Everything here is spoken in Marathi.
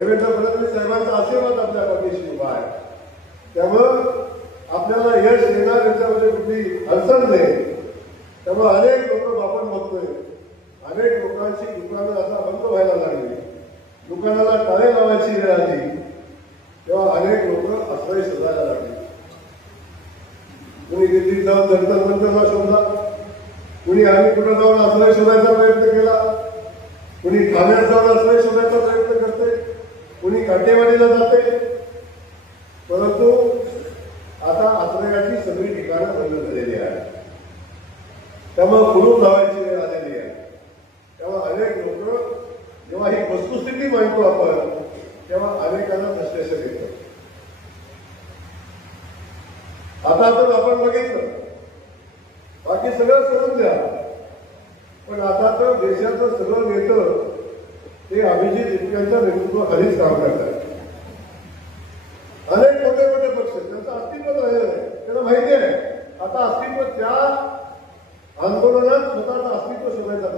देवेंद्र फडणवीस साहेबांचा आशीर्वाद आपल्या पाठीशी उभा आहे. त्यामुळं आपल्याला यश येणार याच्यामध्ये कुठली अडचण नाही. त्यामुळे अनेक लोक आपण बघतोय, अनेक लोकांची दुकानं आता बंद व्हायला लागली, दुकानाला टाळे लावायची वेळ आली, तेव्हा अनेक लोक आश्रय शोधायला लागले. कुणी दिल्लीत जाऊन जंतर मंतरला शोधला, कुणी कुठं जाऊन आश्रय शोधायचा प्रयत्न केला, कुणी ठाण्यात जाऊन आश्रय शोधायचा प्रयत्न करते, कुणी काटेवाडीला जाते. परंतु आता आश्रयाची सगळी ठिकाणं बंद झालेली आहे. त्यामुळे कुलूप लावायची वेळ आलेली आहे. तेव्हा अनेक लोक जेव्हा ही वस्तुस्थिती मांडतो आपण, तेव्हा अनेकांना फ्रस्ट्रेशन येतं. आता तर आपण बघितलं, बाकी सगळं सोडून द्या, पण आता तर देशाचं सगळं नेतं ते अभिजित इतक्यांच्या नेतृत्वाखालीच काम करतात. अनेक मोठे मोठे पक्ष त्यांचं अस्तित्व राहिलं नाही, त्यांना माहिती आहे आता अस्तित्व त्या आंदोलनात स्वतःचं अस्तित्व शोधायचा